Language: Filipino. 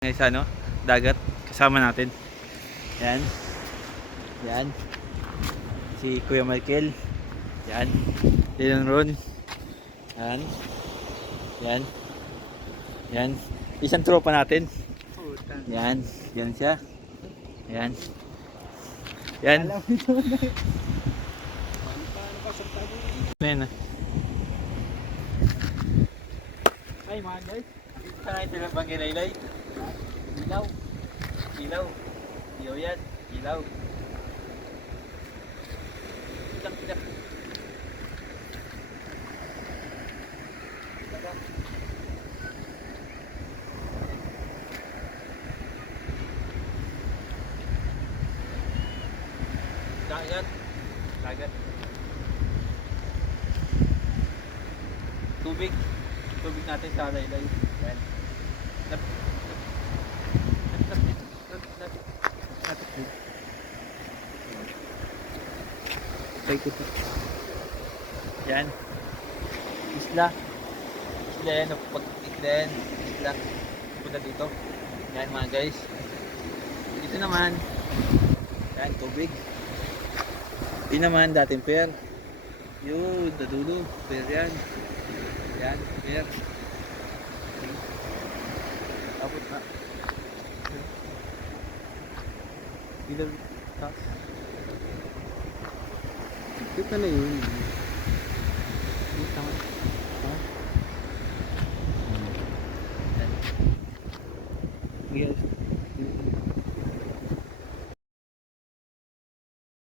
Ngayon sa ano, dagat kasama natin. Yan. Yan. Si Kuya Michael. Yan. Yan Ron. Yan. Yan. Yan. Isang tropa natin. Yan. Yan siya. Yan. Yan. Yan. Ay mga guys. Nakita natin sila bang ilaylay. Ilaw. Ilaw. Ilaw yan. Ilaw. Ilang ilang. Dagat. Dagat. Tubig. Tubig natin sa laylay. Yan. Yan. Isla. Isla yan. Pag isla yan. Isla. Punta dito. Yan mga guys. Dito naman. Yan. Tubig. Di naman dating pier. Yun. Dadulo. Pier yan. Yan. Pier. Tapos na. Ilaw. Tapos. Kita na yun.